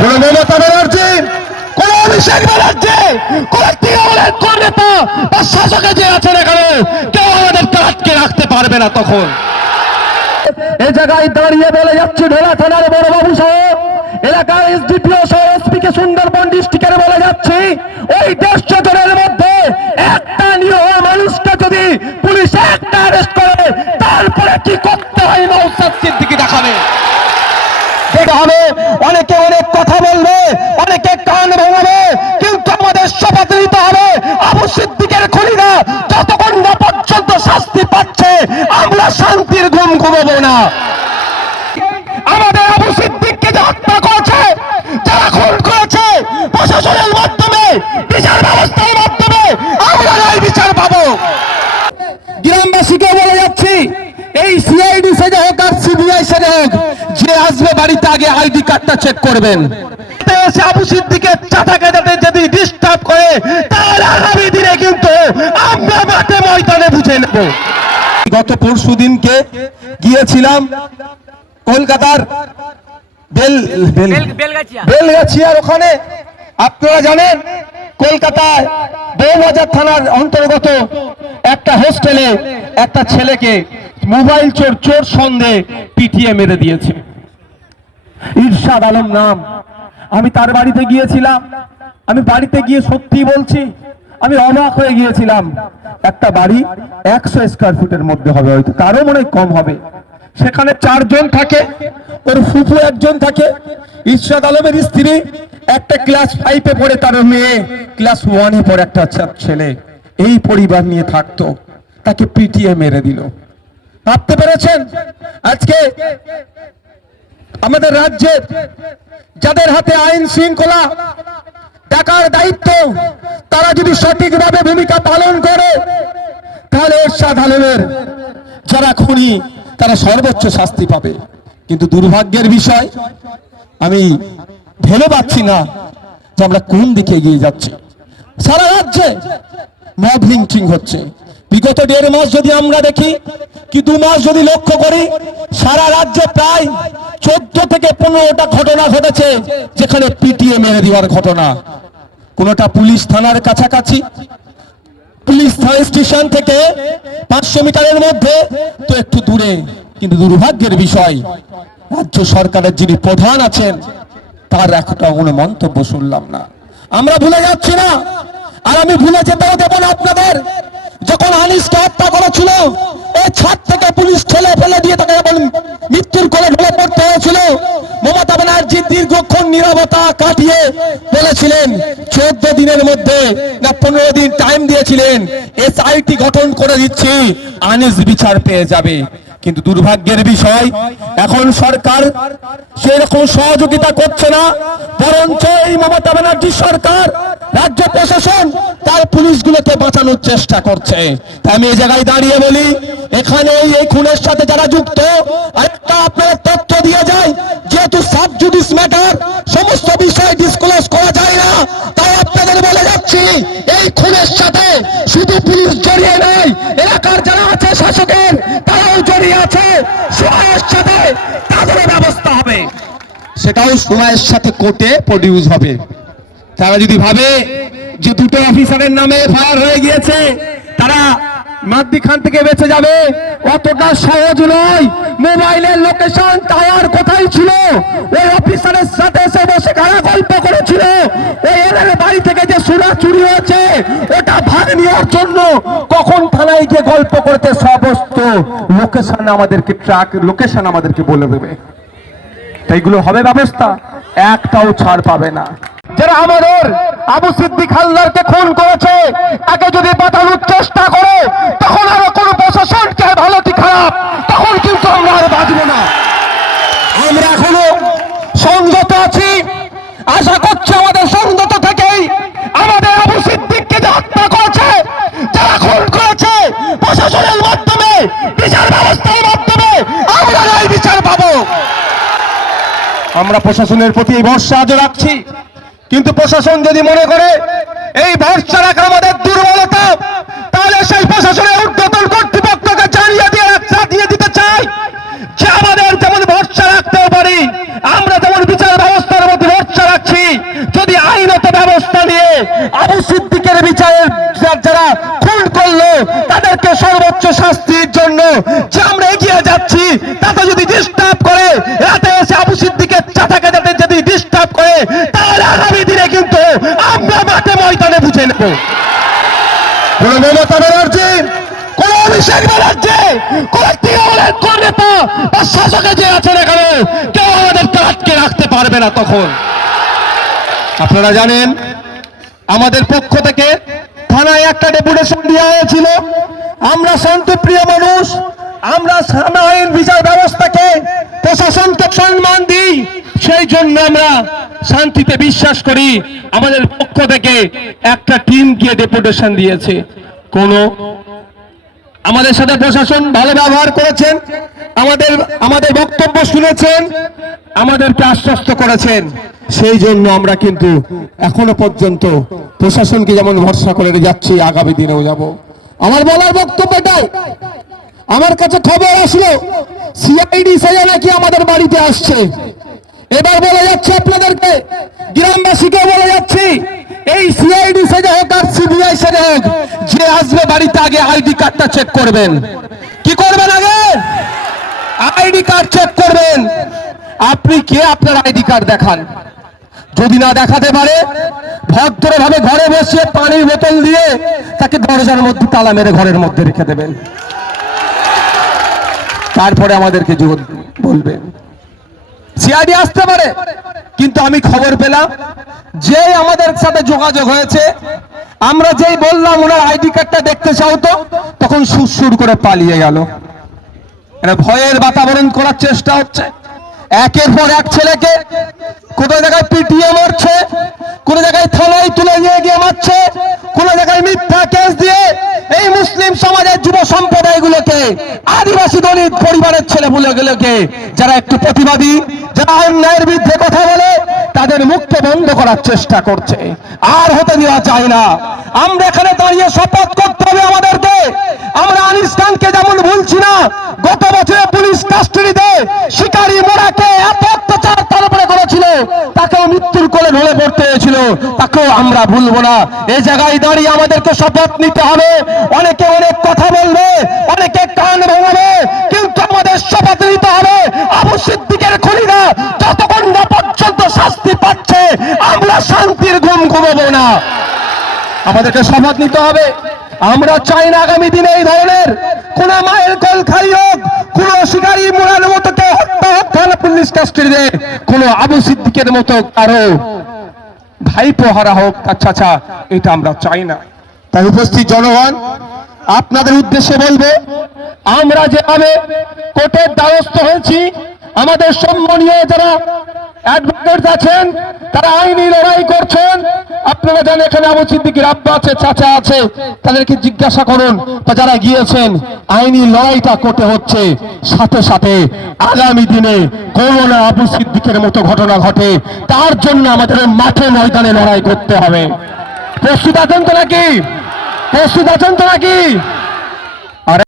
কোন মমতা ব্যানার্জি, কোন অভিষেক ব্যানার্জি, কোন তৃণমূলের কোন বা শাসকে যে আছে না কেন কেউ আমাদেরকে আটকে রাখতে পারবে না তখন। এ জায়গায় দাঁড়িয়ে বলে যাচ্ছি ঢোলা থানার বড়বাবু সহ এলাকার এসডিপিও সহ এসপি কে সুন্দরবন ডিস্ট্রিক্টের বলে যাচ্ছি। ওই দেড়শো জনের মধ্যে একটা নিরীহ মানুষকে যদি পুলিশ একটা অ্যারেস্ট করে, তারপরে কি করতে হয় নৌসাদ সিদ্দিকি দেখাবে? যেটা হবে। অনেকে অনেক কথা বলবে, অনেকে কান ভাঙাবে, কিন্তু আমাদের শপথ নিতে হবে। আবু সিদ্দিকের খুনিরা যতক্ষণ না পর্যন্ত শাস্তি পাচ্ছে, আমরা শান্তির ঘুম ঘুমাবো না। আমাদের আবু সিদ্দিককে যে হত্যা করেছে, যারা খুন করেছে, প্রশাসনের মাধ্যমে, বিচার ব্যবস্থার মাধ্যমে, আমরা এই বিচার পাবো। গ্রামবাসীকে বলে যাচ্ছি, এই সিআইডি সেজে হোক আর সিবিআই সেজে হোক যে আসবে বাড়িতে আগে আইডি কার্ডটা চেক করবেন। এসে আবু সিদ্দিকের চাটাকে যাতে যদি ডিস্টার্ব করে আগামী দিনে কিন্তু আমরা মাঠে ময়দানে বুঝে নেব। গত পরশু দিনকে গিয়েছিলাম কলকাতার বেল বেলগাছিয়ার ওখানে। আপনারা জানেন কলকাতায় বউবাজার থানার অন্তর্গত একটা হোস্টেলে একটা ছেলেকে মোবাইল চোর চোর সন্দেহে পিটিয়ে মেরে দিয়েছে। ইরশাদ আলম নাম। আমি তার বাড়িতে গিয়েছিলাম। আমি বাড়িতে গিয়ে সত্যি বলছি, আমি অবাক হয়ে গিয়েছিলাম। একটা বাড়ি একশো স্কোয়ার ফুটের মধ্যে হবে, হয়তো তারও মনে কম হবে। সেখানে চারজন থাকে, ওর ফুফু একজন থাকে। ইরশাদ আলমের স্ত্রী, একটা ক্লাস ফাইভে পড়ে তার মেয়ে ক্লাস ওয়ানে পড়ে একটা ছেলে। এই পরিবার নিয়ে থাকতো, তাকে পিটিয়ে মেরে দিল। ভাবতে পেরেছেন? আজকে আমাদের রাজ্যে যাদের হাতে আইন শৃঙ্খলা দেখার দায়িত্ব, তারা যদি সঠিকভাবে ভূমিকা পালন করে, তাহলে আলমের যারা খুনি, তারা সর্বোচ্চ শাস্তি পাবে। কিন্তু দুর্ভাগ্যের বিষয়, আমি ভেবে পাচ্ছি না যে আমরা কোন দিকে এগিয়ে যাচ্ছি। সারা রাজ্যে মব লিঞ্চিং হচ্ছে। বিগত দেড় মাস যদি আমরা দেখি, কি দু মাস যদি লক্ষ্য করি, সারা রাজ্যে প্রায় চোদ্দ থেকে পনেরোটা ঘটনা ঘটেছে, যেখানে পিটিএ মেরে দেওয়ার ঘটনা। কোনোটা পুলিশ থানার কাছাকাছি? পুলিশ স্টেশন থেকে পাঁচশো মিটারের মধ্যে, তো একটু দূরে, কিন্তু দুর্ভাগ্যের বিষয়, রাজ্য সরকারের যিনি প্রধান আছেন, তার একটা কোনো মন্তব্য শুনলাম না। আমরা ভুলে যাচ্ছি না, আর আমি ভুলে যেতেও দেবো না আপনাদের। যখন আনিসকে হত্যা করেছিল এই ছাদ থেকে পুলিশ ঠেলে ফেলে দিয়ে তাকে যখন মৃত্যুর কোলে ঢলে পড়তে হয়েছিল। মমতা ব্যানার্জি দীর্ঘক্ষণ নিরবতা কাটিয়ে বলেছিলেন, চোদ্দ দিনের মধ্যে না পনেরো দিন টাইম দিয়েছিলেন এস এসআইটি গঠন করে দিচ্ছি, আনিস বিচার পেয়ে যাবে। কিন্তু দুর্ভাগ্যের বিষয়, এখন সরকার সেরকম সহযোগিতা করছে না, বরঞ্চ এই মমতা ব্যানার্জি সরকার, রাজ্য প্রশাসন তার পুলিশগুলোকে বাঁচানোর চেষ্টা করছে। তাই আমি এই জায়গায় দাঁড়িয়ে বলি, এখানে এই খুনের সাথে যারা যুক্ত, আরেকটা আপনার তথ্য দিয়ে যায় যেহেতু সাব জুডিস ম্যাটার, সমস্ত বিষয় ডিসক্লোজ করা যায় না, তাই আপনাদের বলে যাচ্ছি, এই খুনের সাথে শুধু পুলিশ জড়িয়ে নেই, এলাকার যারা আছে শাসকের, তারাও জড়িয়ে আছে সময়ের সাথে তাদের ব্যবস্থা হবে। সেটাও সময়ের সাথে কোর্টে প্রডিউস হবে। তারা যদি ভাবে যে দুটো অফিসারের নামে ফায়ার হয়ে গিয়েছে, তারা মাদ্দিখান থেকে বেঁচে যাবে। অতটা সহজ নয়। মোবাইলের লোকেশন টাওয়ার কোথায় ছিল? ওই অফিসারের সাথে এসে বসে কারা গল্প করেছিল? ওই এদের বাড়ি থেকে যে সুরা চুরি হয়েছে, ওটা ভাগ নেওয়ার জন্য কখন থানায় গিয়ে গল্প করতে সমস্ত লোকেশন আমাদেরকে ট্রাক, লোকেশন আমাদেরকে বলে দেবে। এইগুলো হবে ব্যবস্থা। একটাও ছাড় পাবে না। যারা আমাদের আবু সিদ্দিক হালদারকে খুন করেছে, তাকে যদি বাঁচানোর চেষ্টা করে, তখন আরও কোন প্রশাসনকে ভালো কি খারাপ? তখন কিন্তু আমরা আর বাঁচবো না। আমরা এখনও সংযত আছি। আশা করছি আমাদের সংযত থেকেই আমাদের আবু সিদ্দিককে যে হত্যা করেছে, যারা খুন করেছে, প্রশাসনের মাধ্যমে, বিচার ব্যবস্থার মাধ্যমে আমরা এই বিচার পাবো। আমরা প্রশাসনের প্রতি ভরসা আজও রাখছি। কিন্তু প্রশাসন যদি মনে করে এই ভরসা রাখা আমাদের দুর্বলতা, তাহলে সেই প্রশাসনের ঊর্ধ্বতন কর্তৃপক্ষকে জানিয়ে দিয়ে জানিয়ে দিতে চাই। যে আমাদের যেমন ভরসা রাখতেও পারি, আমরা যেমন বিচার ব্যবস্থার মধ্যে ভরসা রাখছি। যদি আইনত ব্যবস্থা নিয়ে আবু সিদ্দিকের বিচারের যারা খুন করল, তাদেরকে সর্বোচ্চ শাস্তির জন্য যে আমরা এগিয়ে যাচ্ছি, তাতে যদি ডিস্টার্ব করে, রাতে এসে আবু সিদ্দিকের চাটাকে যাতে যদি ডিস্টার্ব করে তাহলে আগামী দিনে কিন্তু আমরা মাঠে ময়দানে বুঝে নেব। কোন মমতা ব্যানার্জি, কোন অভিষেক ব্যানার্জি, কোন তৃণমূলের কোন নেতা বা শাসকে যে আছে না কেন কেউ আমাদেরকে আটকে রাখতে পারবে না তখন। আপনারা জানেন, আমাদের পক্ষ থেকে থানায় একটা ডেপুটেশন দেওয়া হয়েছিল। আমরা শান্তপ্রিয় মানুষ, আমরা সামনে আইন বিচার ব্যবস্থাকে, প্রশাসনকে সম্মান দিই। সেই জন্য আমরা শান্তিতে বিশ্বাস করি, আমাদের পক্ষ থেকে একটা টিম গিয়ে ডেপুটেশন দিয়েছে। কোনো আমাদের সাথে প্রশাসন ভালো ব্যবহার করেছেন, আমাদের আমাদের বক্তব্য শুনেছেন, আমাদেরকে আশ্বস্ত করেছেন। সেই জন্য আমরা কিন্তু এখনও পর্যন্ত প্রশাসনকে যেমন ভরসা করে যাচ্ছি, আগামী দিনেও যাব। আমার বলার বক্তব্য এটাই। আমার কাছে খবর আসলো সিআইডি সেজে নাকি আমাদের বাড়িতে আসছে। এবার বলে যাচ্ছে আপনাদেরকে, গ্রামবাসীকে বলে যাচ্ছি, এই সিআইডি সেজে হোক আর সিবিআই সেজে হোক, যে আসবে বাড়িতে আগে আইডি কার্ডটা চেক করবেন। কি করবেন আগে? আইডি কার্ড চেক করবেন। আপনি কে? আপনার আইডি কার্ড দেখান। যদি না দেখাতে পারে, ভদ্রভাবে ঘরে বসিয়ে পানির বোতল দিয়ে তাকে দরজার মধ্যে তালা মেরে ঘরের মধ্যে রেখে দেবেন। তারপরে আমাদেরকে যোগ বলবেন। সিআইডি আসতে পারে, কিন্তু আমি খবর পেলাম যে আমাদের সাথে যোগাযোগ হয়েছে। আমরা যেই বললাম, ওনার আইডি কার্ডটা দেখতে চাও তো, তখন সুর করে পালিয়ে গেল। এটা ভয়ের বাতাবরণ করার চেষ্টা হচ্ছে। একের পর এক ছেলেকে কোথাও জায়গায় পিটিয়ে মারছে, কোন জায়গায় থানায় তুলে নিয়ে গিয়ে মারছে, কোন জায়গায় মিথ্যা কেস দিয়ে এই মুসলিম সমাজের যুব সম্প্রদায়গুলোকে আদিবাসী দলিত পরিবারের ছেলেগুলোকে যারা একটু প্রতিবাদী অন্যায়ের বিরুদ্ধে কথা বলে, তাদের মুখকে বন্ধ করার চেষ্টা করছে। আর হতে দেওয়া যায় না। আমরা এখানে দাঁড়িয়ে শপথ করতে হবে আমাদেরকে। আমরা আনিস খানকে যেমন ভুলছি না, গত বছরে পুলিশ কাস্টডিতে শিকারী মোড়াকে এত অত্যাচার তার তাকেও মৃত্যুর কোলে ঢলে পড়তে হয়েছিল। তাকেও আমরা ভুলবো না। এই জায়গায় দাঁড়িয়ে আমাদেরকে শপথ নিতে হবে। অনেকে অনেক কথা বলবে, অনেকে কান ভাঙাবে, কিন্তু আমাদের শপথ নিতে হবে। আবু সিদ্দিকের খুনিরা যতক্ষণ না পর্যন্ত শাস্তি পাচ্ছে, আমরা শান্তির ঘুম ঘুমাবো না। আমাদেরকে শপথ নিতে হবে। আমরা চাই না আগামী দিনে এই ধরনের কোন মায়ের কল খাই হোক কোন শিকারী মোড়ার মতো কেউ হত্যা পুলিশ কাস্টডিতে কোন আবু সিদ্দিকের মতো কারও ভাইপো হারা হোক তার চাচা এটা আমরা চাই না। তাই উপস্থিত জনগণ আপনাদের উদ্দেশ্যে বলব আমরা যেভাবে কোর্টের দ্বারস্থ হয়েছি আমাদের সম্মানীয় যারা অ্যাডভোকেট আছেন, তারা আইনি লড়াই করছেন। আপনারা জানেন এখানে আবু সিদ্দিকির আব্বা আছে, চাচা আছে। তাদেরকে জিজ্ঞাসা করুন বা যারা গিয়েছেন, আইনি লড়াইটা করতে হচ্ছে। সাথে সাথে আগামী দিনে কোনো আবু সিদ্দিকের মতো ঘটনা ঘটে, তার জন্য আমাদের মাঠে ময়দানে লড়াই করতে হবে। প্রস্তুত আছেন তো নাকি? প্রস্তুত আছেন তো নাকি?